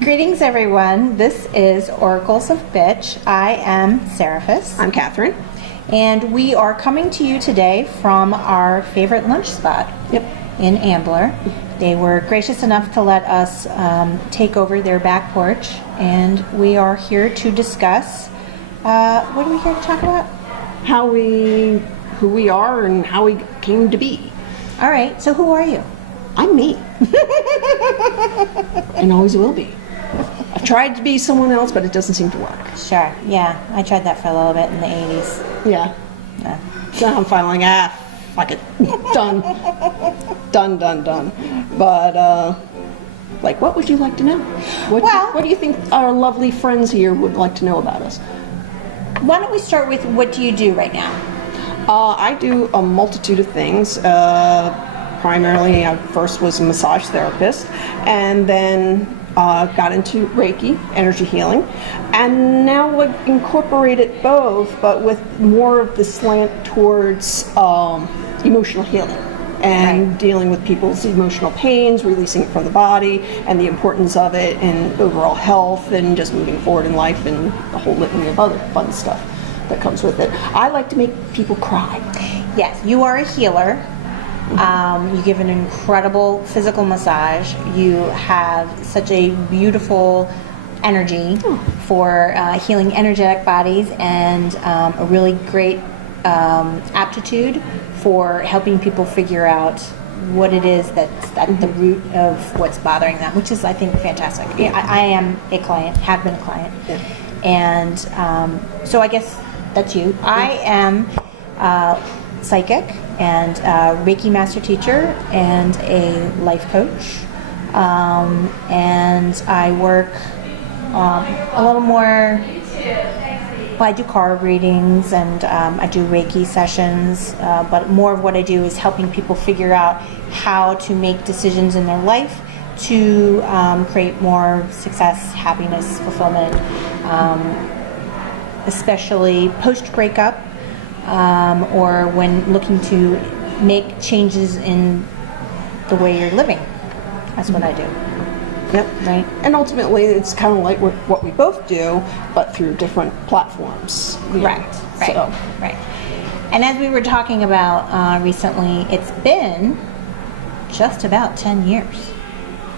Greetings, everyone. This is Oracles of Bitch. I am Seraphis. I'm Catherine. And we are coming to you today from our favorite lunch spot in Ambler. They were gracious enough to let us take over their back porch, and we are here to discuss, what are we here to talk about? Who we are and how we came to be. All right, so who are you? I'm me. And always will be. I've tried to be someone else, but it doesn't seem to work. Sure, yeah. I tried that for a little bit in the 80s. Yeah. Now I'm finally fuck it. Done. Done. But, what would you like to know? What do you think our lovely friends here would like to know about us? Why don't we start with, what do you do right now? I do a multitude of things. Primarily, I first was a massage therapist, and then got into Reiki, energy healing, and now I've incorporated both, but with more of the slant towards emotional healing and dealing with people's emotional pains, releasing it from the body, and the importance of it, and overall health, and just moving forward in life, and the whole litany of other fun stuff that comes with it. I like to make people cry. Yes, you are a healer. You give an incredible physical massage. You have such a beautiful energy for healing energetic bodies, and a really great aptitude for helping people figure out what it is that's at the root of what's bothering them, which is, I think, fantastic. Yeah, I am a client, have been a client. Yeah. And so I guess that's you. I am psychic and Reiki master teacher and a life coach. And I work a little more, I do card readings, and I do Reiki sessions, but more of what I do is helping people figure out how to make decisions in their life to create more success, happiness, fulfillment, especially post-breakup, or when looking to make changes in the way you're living. That's what I do. Yep. Right. And ultimately, it's kind of like what we both do, but through different platforms. Right. And as we were talking about recently, it's been just about 10 years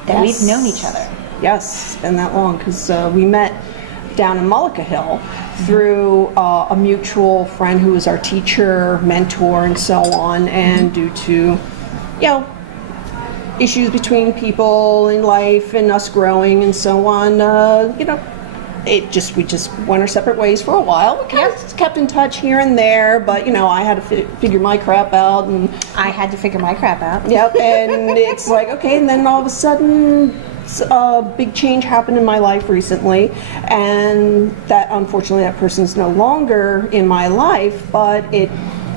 that we've known each other. Yes, it's been that long, because we met down in Mullica Hill through a mutual friend who was our teacher, mentor, and so on, and due to, issues between people in life and us growing and so on, we just went our separate ways for a while. We kind of kept in touch here and there, but I had to figure my crap out, and I had to figure my crap out. Yep, and it's like, okay, and then all of a sudden, a big change happened in my life recently, and that, unfortunately, that person's no longer in my life, but it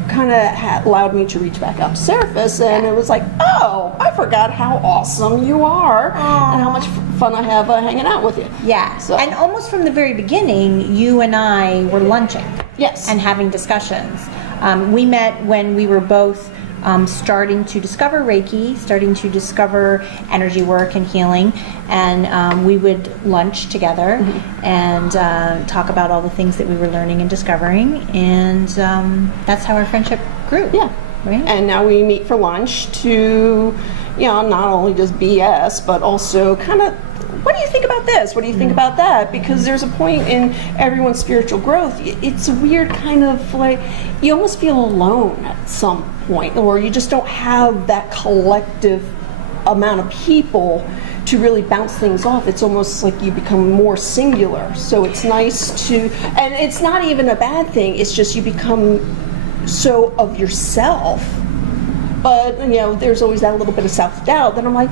kind of allowed me to reach back out to Seraphis, and it was like, oh, I forgot how awesome you are. Aww. And how much fun I have hanging out with you. Yeah, so. And almost from the very beginning, you and I were lunching. Yes. And having discussions. We met when we were both starting to discover Reiki, starting to discover energy work and healing, and we would lunch together and talk about all the things that we were learning and discovering, and that's how our friendship grew. Yeah. Right? And now we meet for lunch to, not only just BS, but also kind of, what do you think about this? What do you think about that? Because there's a point in everyone's spiritual growth. It's a weird kind of like, you almost feel alone at some point, or you just don't have that collective amount of people to really bounce things off. It's almost like you become more singular. So it's nice to, and it's not even a bad thing, it's just you become so of yourself. But, there's always that little bit of self-doubt that I'm like,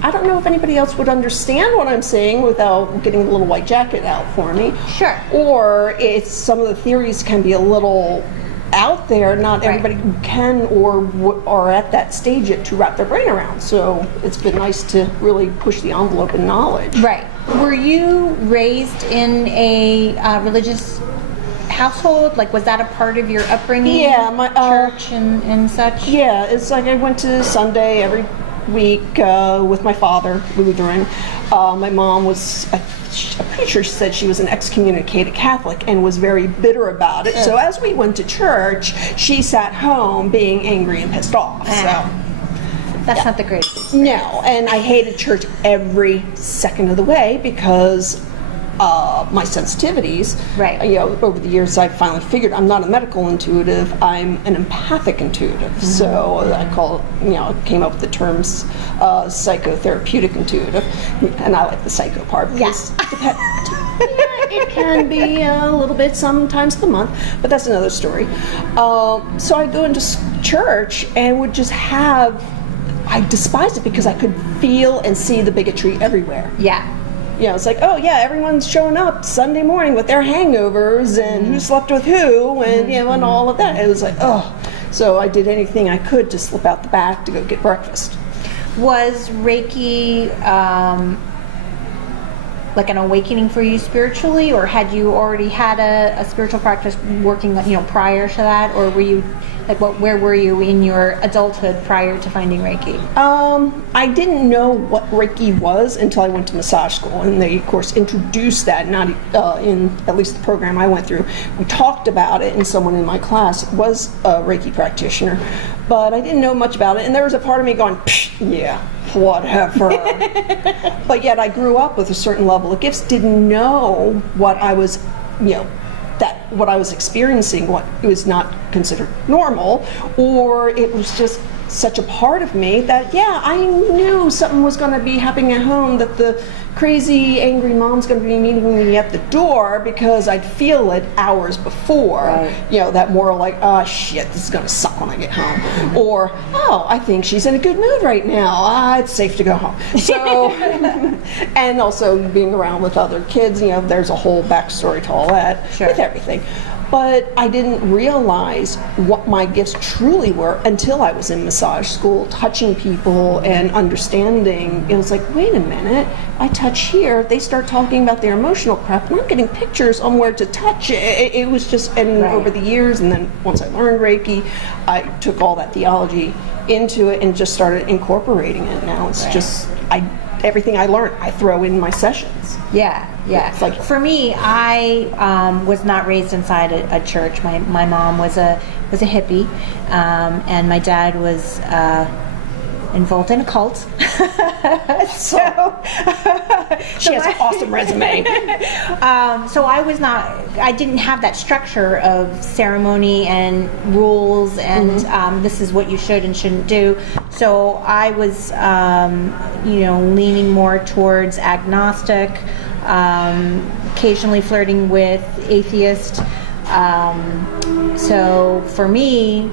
I don't know if anybody else would understand what I'm saying without getting a little white jacket out for me. Sure. Or it's some of the theories can be a little out there. Not everybody can or are at that stage yet to wrap their brain around. So it's been nice to really push the envelope in knowledge. Right. Were you raised in a religious household? Like, was that a part of your upbringing? Yeah, my church and such? Yeah, it's like I went to Sunday every week with my father, Lutheran. My mom was, I'm pretty sure she said she was an excommunicated Catholic and was very bitter about it. So as we went to church, she sat home being angry and pissed off. So. That's not the greatest. No, and I hated church every second of the way because my sensitivities. Right. You know, over the years, I finally figured I'm not a medical intuitive. I'm an empathic intuitive. So I came up with the terms psychotherapeutic intuitive, and I like the psycho part. Yes. It can be a little bit sometimes of the month, but that's another story. So I go into church and would just have. I despised it because I could feel and see the bigotry everywhere. Yeah. You know, it's like, oh yeah, everyone's showing up Sunday morning with their hangovers and who slept with who and and all of that. It was like, oh. So I did anything I could to slip out the back to go get breakfast. Was Reiki like an awakening for you spiritually, or had you already had a spiritual practice working, prior to that, or were you where were you in your adulthood prior to finding Reiki? I didn't know what Reiki was until I went to massage school, and they, of course, introduced that. Not in at least the program I went through. We talked about it, and someone in my class was a Reiki practitioner, but I didn't know much about it. And there was a part of me going, yeah, whatever. But yet I grew up with a certain level of gifts. Didn't know what I was, what I was experiencing, what it was not considered normal, or it was just such a part of me that, I knew something was going to be happening at home, that the crazy, angry mom's going to be meeting me at the door because I'd feel it hours before. Right. That moral like, oh shit, this is going to suck when I get home. Or, oh, I think she's in a good mood right now. It's safe to go home. So, and also being around with other kids, there's a whole backstory to all that with everything. But I didn't realize what my gifts truly were until I was in massage school, touching people and understanding. It was like, wait a minute, I touch here, they start talking about their emotional crap, and I'm getting pictures on where to touch it. It was just, and over the years, and then once I learned Reiki, I took all that theology into it and just started incorporating it. Now it's just, everything I learned, I throw in my sessions. Yeah. It's like, for me, I was not raised inside a church. My mom was a hippie, and my dad was involved in a cult. She has an awesome resume. So I didn't have that structure of ceremony and rules and this is what you should and shouldn't do. So I was, leaning more towards agnostic, occasionally flirting with atheist. So for me,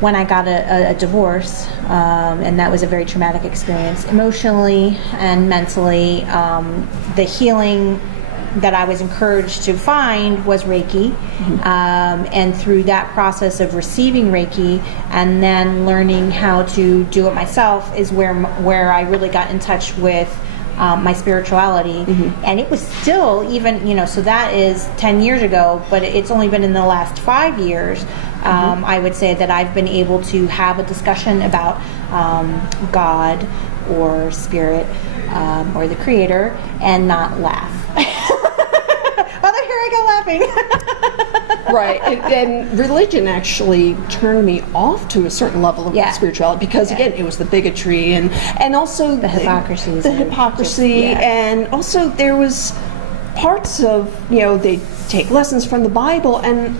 when I got a divorce, and that was a very traumatic experience, emotionally and mentally, the healing that I was encouraged to find was Reiki. And through that process of receiving Reiki and then learning how to do it myself is where I really got in touch with my spirituality. And it was still even, so that is 10 years ago, but it's only been in the last 5 years, I would say, that I've been able to have a discussion about God or spirit or the creator and not laugh. Here I go laughing. Right, and religion actually turned me off to a certain level of spirituality because again, it was the bigotry and also the hypocrisy. And also there was parts of, they take lessons from the Bible, and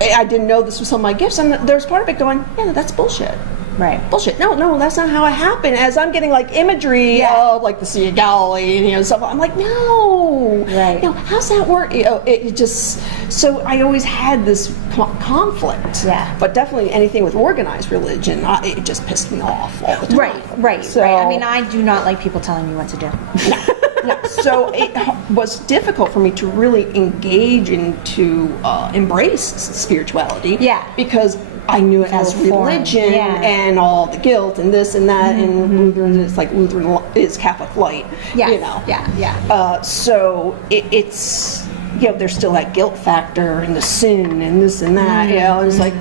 I didn't know this was some of my gifts, and there's part of it going, that's bullshit. Right. Bullshit. No, that's not how it happened. As I'm getting imagery of the Sea of Galilee and stuff, I'm like, no. Right. How's that work? It just, so I always had this conflict. Yeah. But definitely anything with organized religion, it just pissed me off all the time. Right. So, I mean, I do not like people telling me what to do. No. So it was difficult for me to really engage into embrace spirituality. Yeah. Because I knew it as religion and all the guilt and this and that, and Lutheran, it's like Lutheran is Catholic light, so it's, there's still that guilt factor and the sin and this and that, and it's like,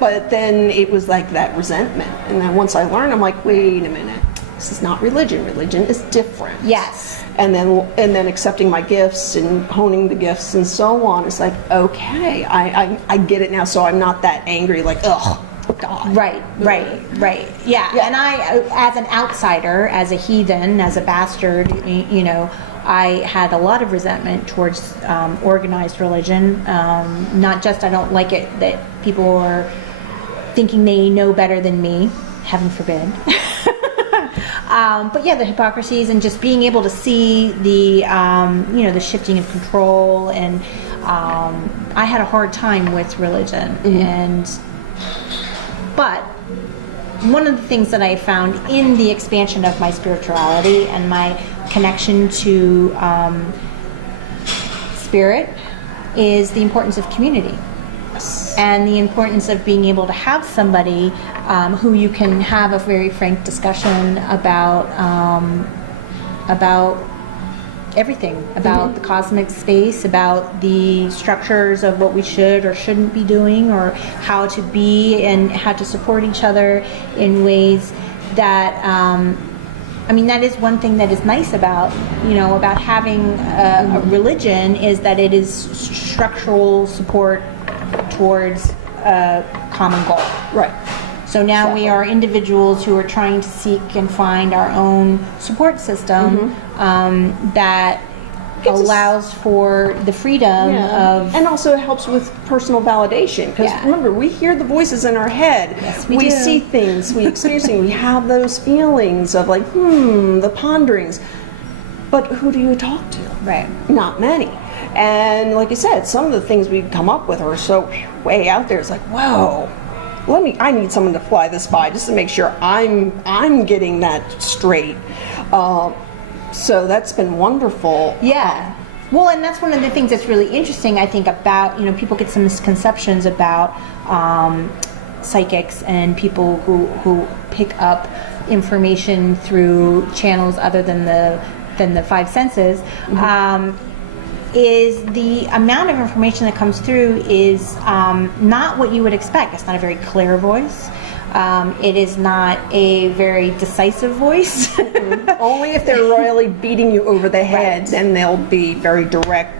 but then it was like that resentment, and then once I learned, I'm like, wait a minute, this is not religion. Religion is different. Yes. And then accepting my gifts and honing the gifts and so on. It's like, okay, I get it now. So I'm not that angry, like, ugh, God. Right. Yeah. And I, as an outsider, as a heathen, as a bastard, you know, I had a lot of resentment towards organized religion. Not just I don't like it that people are thinking they know better than me, heaven forbid. But yeah, the hypocrisies and just being able to see the, you know, the shifting of control. And I had a hard time with religion. But one of the things that I found in the expansion of my spirituality and my connection to spirit is the importance of community. And the importance of being able to have somebody who you can have a very frank discussion about everything, about the cosmic space, about the structures of what we should or shouldn't be doing, or how to be and how to support each other in ways that, I mean, that is one thing that is nice about, you know, about having a religion, is that it is structural support towards a common goal. Right. So now we are individuals who are trying to seek and find our own support system that Gives us- allows for the freedom of... And also it helps with personal validation, because remember, we hear the voices in our head. Yes, we do. See things, we experience things, we have those feelings of like, the ponderings. But who do you talk to? Right. Not many. And like I said, some of the things we come up with are so way out there. It's like, whoa, I need someone to fly this by just to make sure I'm getting that straight. So that's been wonderful. Yeah. Well, and that's one of the things that's really interesting, I think, about, you know, people get some misconceptions about psychics and people who pick up information through channels other than the five senses. Is the amount of information that comes through is not what you would expect. It's not a very clear voice. It is not a very decisive voice. Only if they're royally beating you over the head, then they'll be very direct,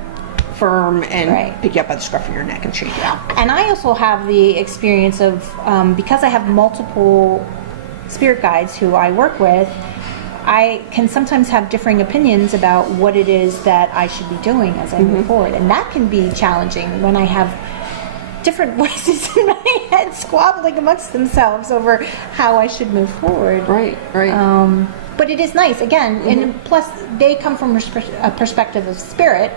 firm, and pick you up by the scruff of your neck and shake you out. And I also have the experience of, because I have multiple spirit guides who I work with, I can sometimes have differing opinions about what it is that I should be doing as I move forward. And that can be challenging when I have different voices in my head squabbling amongst themselves over how I should move forward. Right. But it is nice, again, and plus they come from a perspective of spirit,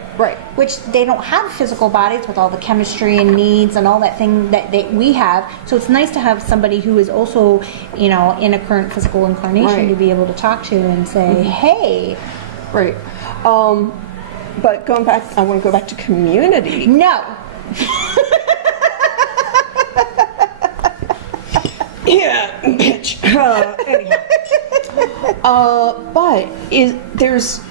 which they don't have physical bodies with all the chemistry and needs and all that thing that we have. So it's nice to have somebody who is also, you know, in a current physical incarnation to be able to talk to and say, hey. Right. But going back, I want to go back to community. No. Yeah, bitch. Anyhow. But there's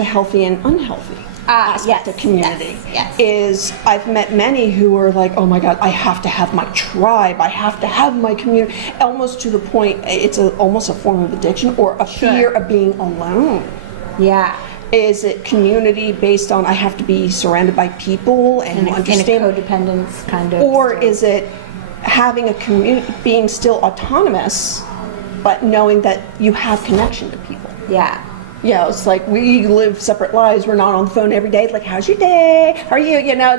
a healthy and unhealthy aspect of community. Yes. I've met many who are like, oh my God, I have to have my tribe, I have to have my community, almost to the point it's almost a form of addiction or a fear of being alone. Yeah. Is it community based on I have to be surrounded by people and understand, in a codependence kind of, or is it having a community, being still autonomous, but knowing that you have connection to people? Yeah. Yeah, it's like we live separate lives. We're not on the phone every day. Like, how's your day? How are you? You know,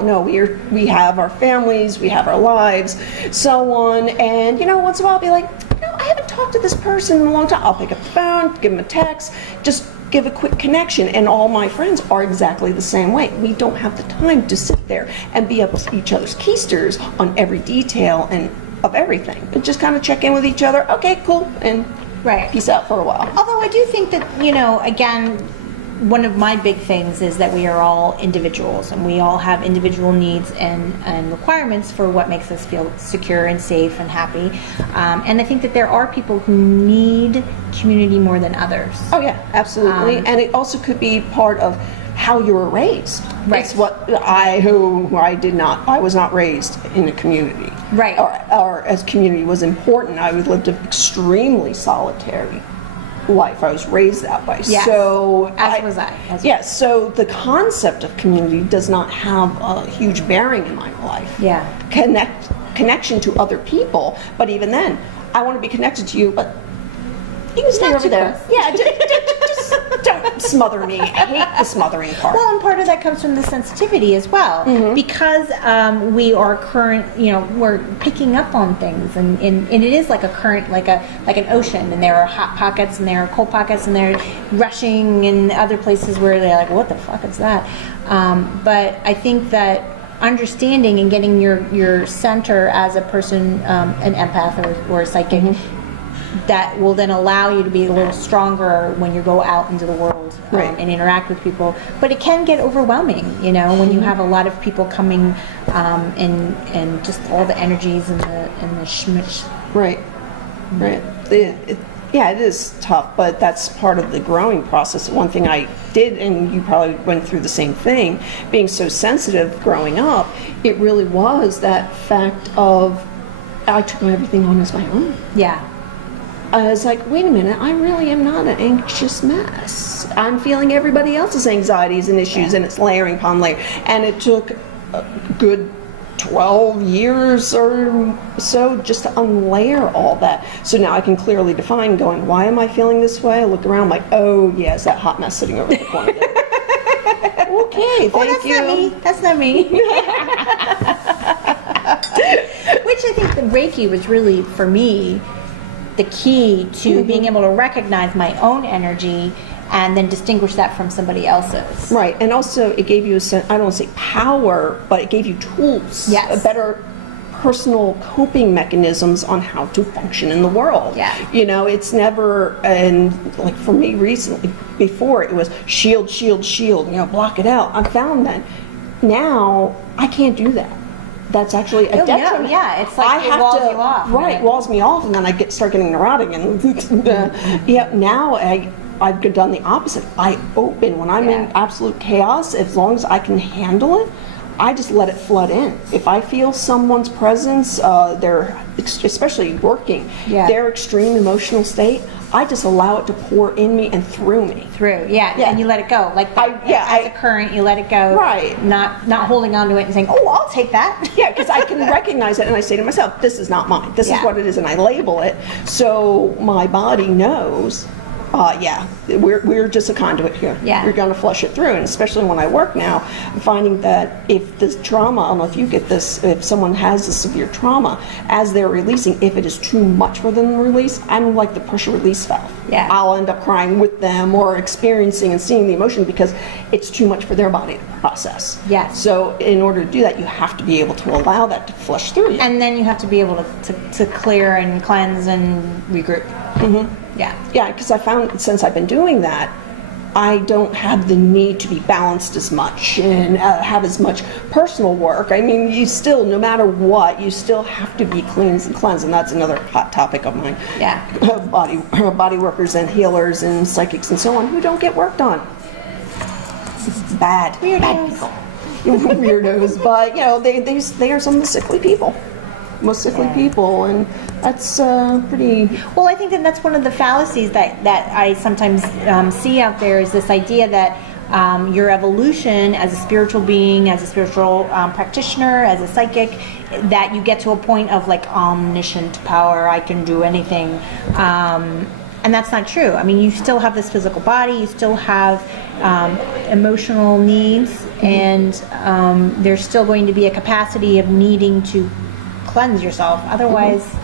no. We have our families. We have our lives, so on. And you know, once in a while, I'll be like, I haven't talked to this person in a long time. I'll pick up the phone, give them a text, just give a quick connection. And all my friends are exactly the same way. We don't have the time to sit there and be up with each other's keisters on every detail and of everything, but just kind of check in with each other. Okay, cool, and peace out for a while. Although I do think that, you know, again, one of my big things is that we are all individuals and we all have individual needs and requirements for what makes us feel secure and safe and happy. And I think that there are people who need community more than others. Oh yeah, absolutely. And it also could be part of how you were raised. Right. It's what I was not raised in a community. Right. Or as community was important. I lived an extremely solitary life. I was raised that way. Yes. So As was I. Yes. So the concept of community does not have a huge bearing in my life. Yeah. Connection to other people, but even then, I want to be connected to you, but you can stay Not over too there. close. Yeah, just don't smother me. I hate the smothering part. Well, and part of that comes from the sensitivity as well, because we are we're picking up on things, and it is like a current, like an ocean, and there are hot pockets and there are cold pockets, and they're rushing in other places where they're like, what the fuck is that? But I think that understanding and getting your center as a person, an empath or a psychic, that will then allow you to be a little stronger when you go out into the world Right. and interact with people. But it can get overwhelming, when you have a lot of people coming, and just all the energies and the schmitch. Right. It is tough, but that's part of the growing process. One thing I did, and you probably went through the same thing, being so sensitive growing up, it really was that fact of I took everything on as my own. Yeah. I was like, wait a minute, I really am not an anxious mess. I'm feeling everybody else's anxieties and issues, and it's layering upon layer. And it took a good 12 years or so just to unlayer all that. So now I can clearly define going, why am I feeling this way? I look around like, oh, yes, that hot mess sitting over the corner there. Okay, thank you. That's not me. Which I think the Reiki was really, for me, the key to being able to recognize my own energy and then distinguish that from somebody else's. Right, and also it gave you a sense, I don't want to say power, but it gave you tools, Yes. a better personal coping mechanisms on how to function in the world. Yeah. It's never, and like for me recently, before it was shield, block it out. I found that now I can't do that. That's actually a Oh, no, detriment. yeah, it's like it walls you off. Right, Right. walls me off, and then I start getting neurotic, and now I've done the opposite. I open when I'm in Yeah. absolute chaos. As long as I can handle it, I just let it flood in. If I feel someone's presence, they're especially working, Yeah. their extreme emotional state, I just allow it to pour in me and through me. Yeah, Yeah. and you let it go. Like as a current, you let it go. Right. Not holding on to it and saying, oh, I'll take that. Yeah, because I can recognize it, and I say to myself, this is not mine. This is Yeah. what it is, and I label it. So my body knows, we're just a conduit here. Yeah. We're going to flush it through. And especially when I work now, I'm finding that if this trauma, I don't know if you get this, if someone has a severe trauma, as they're releasing, if it is too much for them to release, I'm like the pressure release valve. Yeah. I'll end up crying with them or experiencing and seeing the emotion because it's too much for their body to process. Yes. So in order to do that, you have to be able to allow that to flush through you. And then you have to be able to clear and cleanse and regroup. Yeah. Yeah, because I found since I've been doing that, I don't have the need to be balanced as much and have as much personal work. I mean, you still, no matter what, you still have to be cleansed and cleansed, and that's another hot topic of mine. Yeah. Body workers and healers and psychics and so on who don't get worked on. Bad people. Weirdos, but they are some of the sickly people. Most sickly people, and that's pretty. Well, I think that's one of the fallacies that I sometimes see out there is this idea that your evolution as a spiritual being, as a spiritual practitioner, as a psychic, that you get to a point of like omniscient power, I can do anything. And that's not true. I mean, you still have this physical body, you still have emotional needs, and there's still going to be a capacity of needing to cleanse yourself. Otherwise,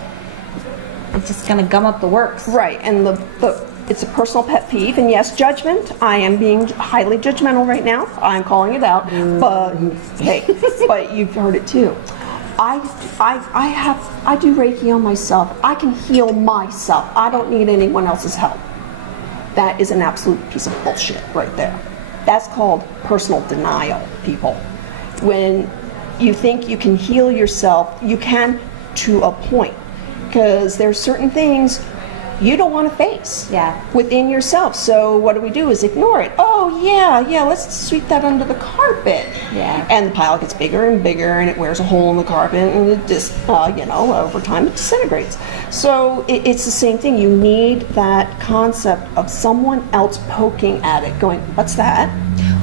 it's just going to gum up the works. Right, and it's a personal pet peeve, and yes, judgment. I am being highly judgmental right now. I'm calling it out, but hey, but you've heard it too. I do Reiki on myself. I can heal myself. I don't need anyone else's help. That is an absolute piece of bullshit right there. That's called personal denial, people. When you think you can heal yourself, you can to a point. Because there's certain things you don't want to face Yeah. within yourself. So what do is ignore it. Oh yeah, let's sweep that under the carpet. Yeah. And the pile gets bigger and bigger, and it wears a hole in the carpet, and it just, over time it disintegrates. So it's the same thing. You need that concept of someone else poking at it, going, "What's that?"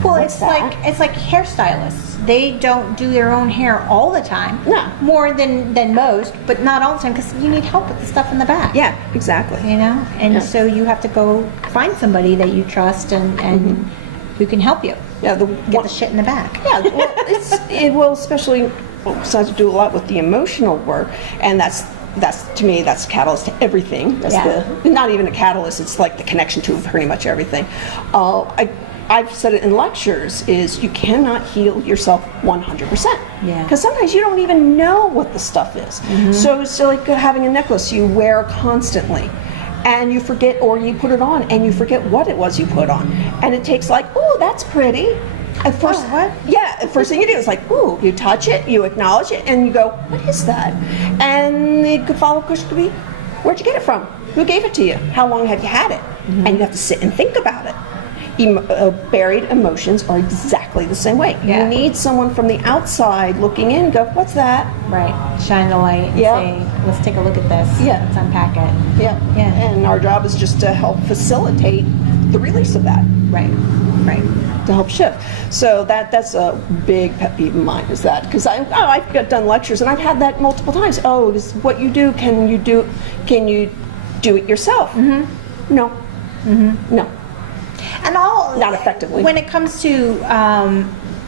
Well, What's that? it's like hairstylists. They don't do their own hair all the time. No. More than most, but not all the time, because you need help with the stuff in the back. Yeah, exactly. You know, and Yeah. so you have to go find somebody that you trust and who can help you Yeah, get the shit in the back. Yeah, well, it will especially, besides to do a lot with the emotional work, and that's to me, that's a catalyst to everything. That's Yeah. not even a catalyst, it's like the connection to pretty much everything. I've said it in lectures, is you cannot heal yourself 100%. Yeah. Because sometimes you don't even know what the stuff is. So it's like having a necklace you wear constantly, and you forget, or you put it on and you forget what it was you put on. And it takes like, oh, that's pretty. At first, what? Yeah, the first thing you do is like, ooh, you touch it, you acknowledge it, and you go, what is that? And the follow-up question could be, where'd you get it from? Who gave it to you? How long have you had it? And you have to sit and think about it. Buried emotions are exactly the same way. Yeah. You need someone from the outside looking in, go, what's that? Right. Shine the light and Yeah. say, let's take a look at this. Yeah. Let's unpack it. Yeah. Yeah. And our job is just to help facilitate the release of that, Right. Right. to help shift. So that's a big pet peeve of mine, is that, because I've done lectures and I've had that multiple times. Oh, is what you do, can you do it yourself? No. No. And all Not effectively. When it comes to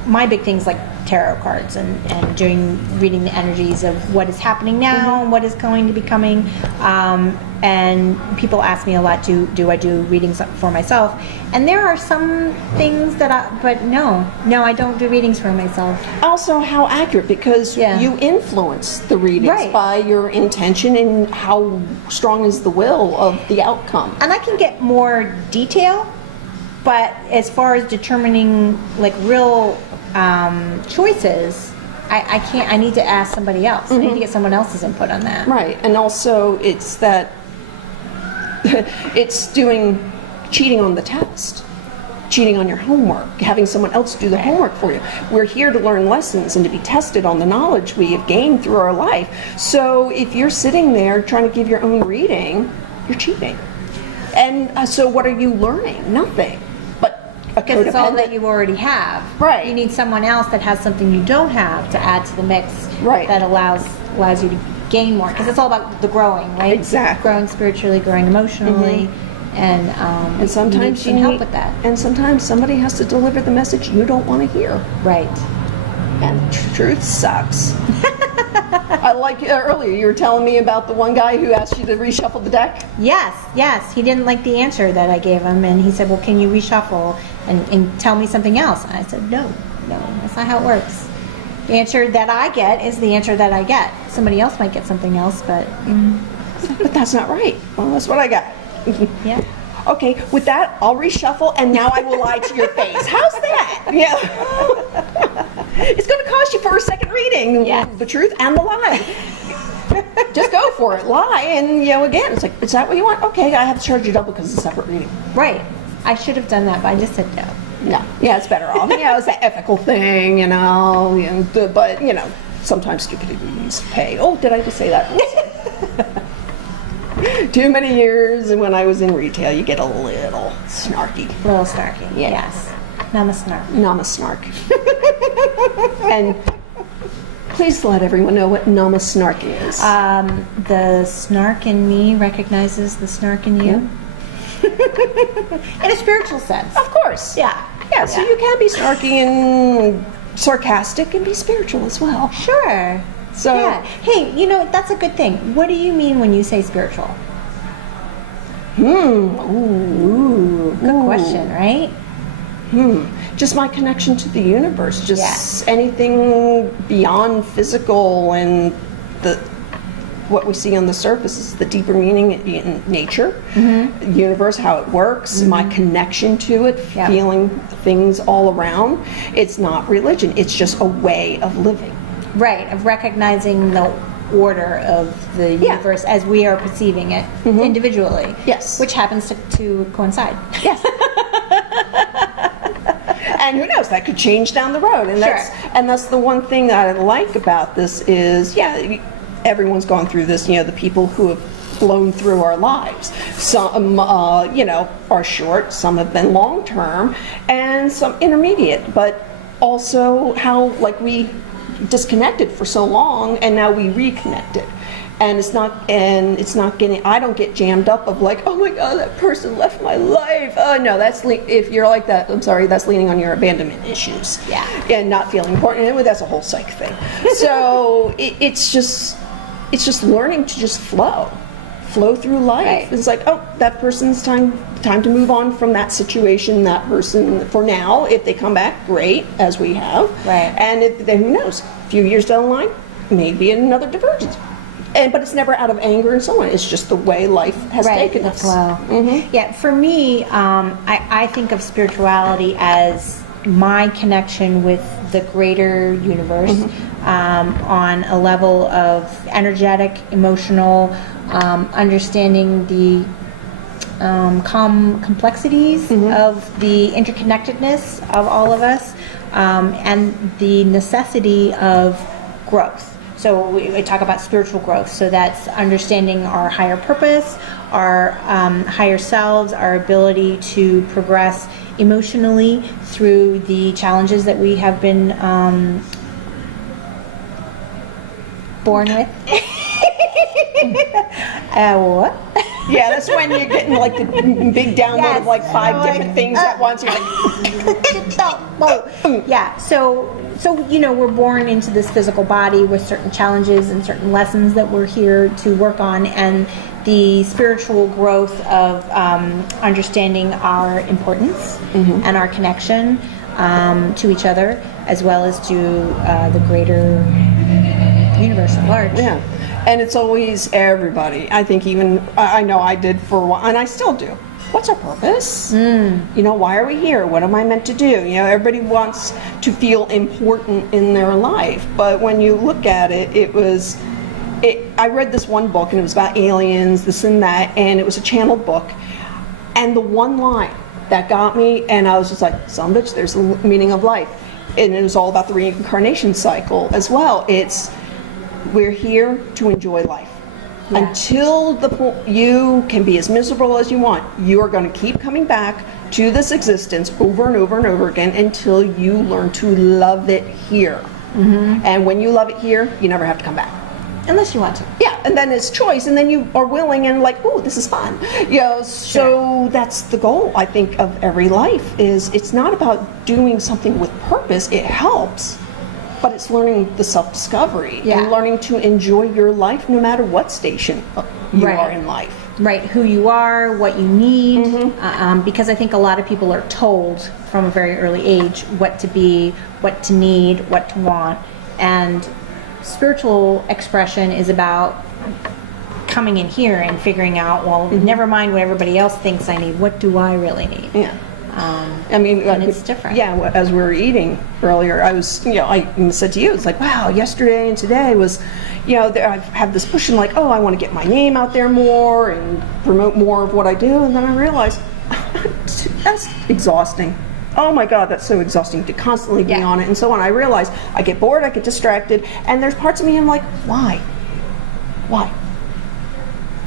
my big things like tarot cards and reading the energies of what is happening now and what is going to be coming, and people ask me a lot, do I do readings for myself? And there are some things but no, I don't do readings for myself. Also, how accurate, because Yeah. you influence the readings Right. by your intention and how strong is the will of the outcome. And I can get more detail, but as far as determining like real choices, I can't. I need to ask somebody else. I need to get someone else's input on that. Right, and also it's that it's cheating on the test, cheating on your homework, having someone else do the homework for you. We're here to learn lessons and to be tested on the knowledge we have gained through our life. So if you're sitting there trying to give your own reading, you're cheating. And so what are you learning? Nothing. But a Because it's all codependent- that you already have. Right. You need someone else that has something you don't have to add to the mix. Right. That allows you to gain more. Because it's all about the growing, right? Exactly. Growing spiritually, growing emotionally, and sometimes you need some help with that. And sometimes somebody has to deliver the message you don't want to hear. Right. And truth sucks. I like earlier you were telling me about the one guy who asked you to reshuffle the deck. Yes. He didn't like the answer that I gave him, and he said, well, can you reshuffle and tell me something else? And I said, no, that's not how it works. The answer that I get is the answer that I get. Somebody else might get something else, but But that's not right. Well, that's what I got. yeah. Okay, with that, I'll reshuffle, and now I will lie to your face. How's that? Yeah. It's going to cost you for a second reading. Yeah. The truth and the lie. Just go for it. Lie, and again, it's like, is that what you want? Okay, I have to charge you double because it's a separate reading. Right. I should have done that, but I just said no. No. Yeah, it's better off. It's an ethical thing, but sometimes stupidity needs to pay. Oh, did I just say that? Too many years, and when I was in retail, you get a little snarky. A little snarky. Yeah. Yes. I'm a snark. Namasnark. And please let everyone know what Namasnark is. The snark in me recognizes the snark in you. In a spiritual sense. Of course. Yeah. Yeah, so you can be snarky and sarcastic and be spiritual as well. Sure. So- yeah. Hey, that's a good thing. What do you mean when you say spiritual? Ooh. Good question, right? Just my connection to the universe. Just anything beyond physical and what we see on the surface is the deeper meaning in nature, the universe, how it works, my connection to it, Yeah. feeling things all around. It's not religion. It's just a way of living. Right, of recognizing order of the universe as we are perceiving it individually. Yes. Which happens to coincide. Yes. And who knows, that could change down the road. And that's the one thing that I like about this is, everyone's gone through this, the people who have flown through our lives. Some, are short, some have been long-term, and some intermediate. But also how, we disconnected for so long, and now we reconnected. And it's not getting, I don't get jammed up of oh my God, that person left my life. Oh no, if you're like that, I'm sorry, that's leaning on your abandonment issues. Yeah. And not feeling important. And that's a whole psych thing. So it's just learning to just flow through life. Right. It's that person's time to move on from that situation, that person for now. If they come back, great, as we have. Right. And then who knows, a few years down the line, maybe another divergence. But it's never out of anger and so on. It's just the way life has taken us. Flow. Yeah, for me, I think of spirituality as my connection with the greater universe on a level of energetic, emotional, understanding the complexities of the interconnectedness of all of us, and the necessity of growth. So we talk about spiritual growth. So that's understanding our higher purpose, our higher selves, our ability to progress emotionally through the challenges that we have been born with. What? Yeah, that's when you're getting the big download of 5 different things at once. You're Yeah, so we're born into this physical body with certain challenges and certain lessons that we're here to work on, and the spiritual growth of understanding our importance and our connection to each other, as well as to the greater universe at large. Yeah. And it's always everybody. I think I know I did for a while, and I still do. What's our purpose? Why are we here? What am I meant to do? Everybody wants to feel important in their life. But when you look at it, I read this one book, and it was about aliens, this and that, and it was a channeled book. And the one line that got me, and I was just like, son of a bitch, there's the meaning of life. And it was all about the reincarnation cycle as well. We're here to enjoy life. Yeah. Until the point you can be as miserable as you want, you are going to keep coming back to this existence over and over and over again until you learn to love it here. And when you love it here, you never have to come back. Unless you want to. Yeah, and then it's choice, and then you are willing and ooh, this is fun. So that's the goal, I think, of every life, is it's not about doing something with purpose. It helps. But it's learning the self-discovery and learning to enjoy your life no matter what station you are in life. Right, who you are, what you need, because I think a lot of people are told from a very early age what to be, what to need, what to want. And spiritual expression is about coming in here and figuring out, well, never mind what everybody else thinks I need, what do I really need? Yeah. And it's different. Yeah, as we were eating earlier, I was, I said to you, it's wow, yesterday and today was, I have this push and I want to get my name out there more and promote more of what I do. And then I realized, that's exhausting. Oh my God, that's so exhausting to constantly be on it and so on. I realized I get bored, I get distracted, and there's parts of me I'm like, why?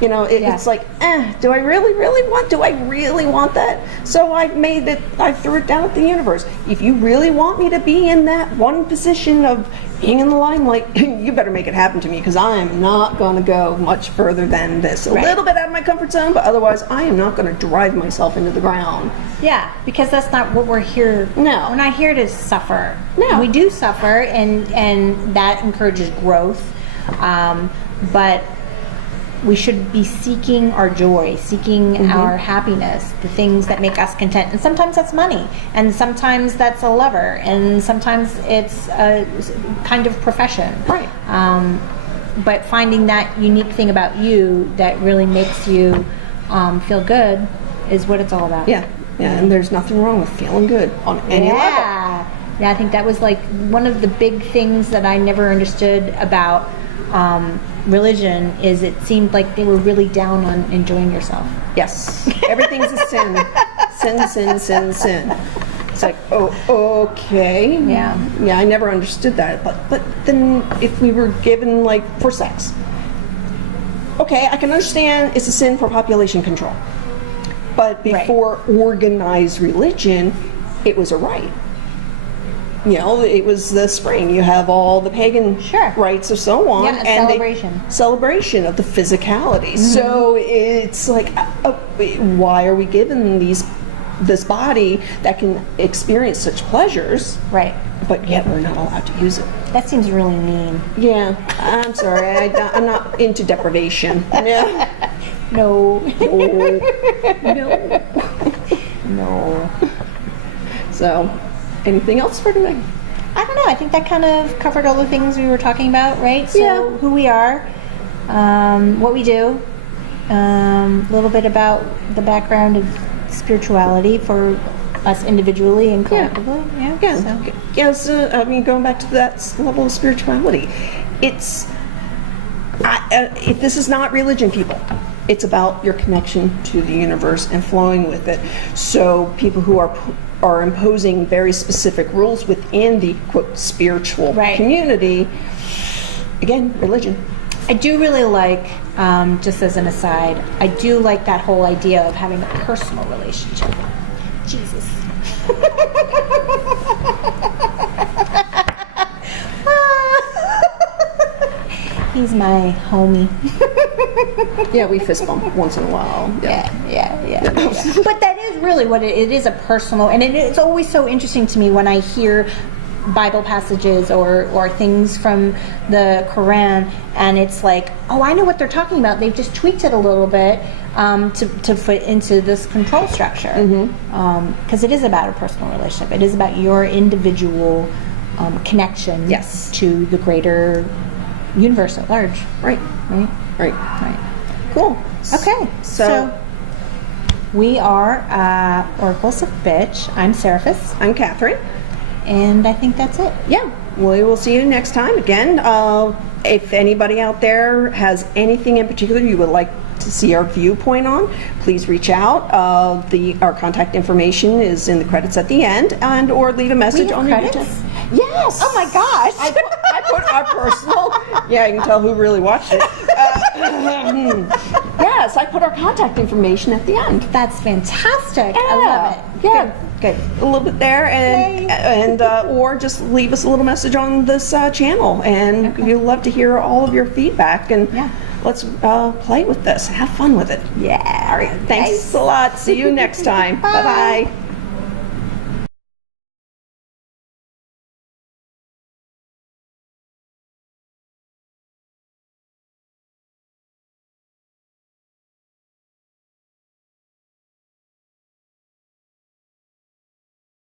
It's do I really want that? So I threw it down at the universe. If you really want me to be in that one position of being in the limelight, you better make it happen to me, because I am not going to go much further than this. A little bit out of my comfort zone, but otherwise I am not going to drive myself into the ground. Yeah, because that's not what we're here. No. We're not here to suffer. No. We do suffer, and that encourages growth. But we should be seeking our joy, seeking our happiness, the things that make us content. And sometimes that's money, and sometimes that's a lover, and sometimes it's a kind of profession. Right. But finding that unique thing about you that really makes you feel good is what it's all about. Yeah, and there's nothing wrong with feeling good on any level. Yeah, I think that was one of the big things that I never understood about religion is it seemed like they were really down on enjoying yourself. Yes. Everything's a sin. Sin, sin, sin, sin. It's like, oh, okay. Yeah. Yeah, I never understood that. But then if we were given, like, for sex, okay, I can understand it's a sin for population control. But before organized religion, it was a right. You know, it was the spring. You have all the pagan rites or so on. Yeah, and celebration of the physicality. So it's like, why are we given this body that can experience such pleasures? Right. But yet we're not allowed to use it. That seems really mean. Yeah, I'm sorry. I'm not into deprivation. Yeah. No. No. No. So, anything else for today? I don't know. I think that kind of covered all the things we were talking about, right? So who we are, what we do, a little bit about the background of spirituality for us individually and collectively. I mean, going back to that level of spirituality, it's if this is not religion, people. It's about your connection to the universe and flowing with it. So people who are imposing very specific rules within the quote spiritual community, again, religion. I do really like, just as an aside, I do like that whole idea of having a personal relationship with Jesus. He's my homie. Yeah, we fist bump once in a while. Yeah. But that is really what it is, a personal, and it's always so interesting to me when I hear Bible passages or things from the Quran, and it's like, oh, I know what they're talking about. They've just tweaked it a little bit to fit into this control structure. Because it is about a personal relationship. It is about your individual connection to the greater universe at large. Right. Cool. Okay. So we are Oracles of Bitch. I'm Seraphis. I'm Catherine. And I think that's it. Yeah. We will see you next time. Again, if anybody out there has anything in particular you would like to see our viewpoint on, please reach out. Our contact information is in the credits at the end, and or leave a message on the credits? Yes. Oh my gosh. I put our personal. Yeah, you can tell who really watched it. Yes, I put our contact information at the end. That's fantastic. I love it. Yeah. Good. A little bit there, and or just leave us a little message on this channel, and we'd love to hear all of your feedback. And let's play with this, have fun with it. Yeah. All right. Thanks a lot. See you next time. Bye bye.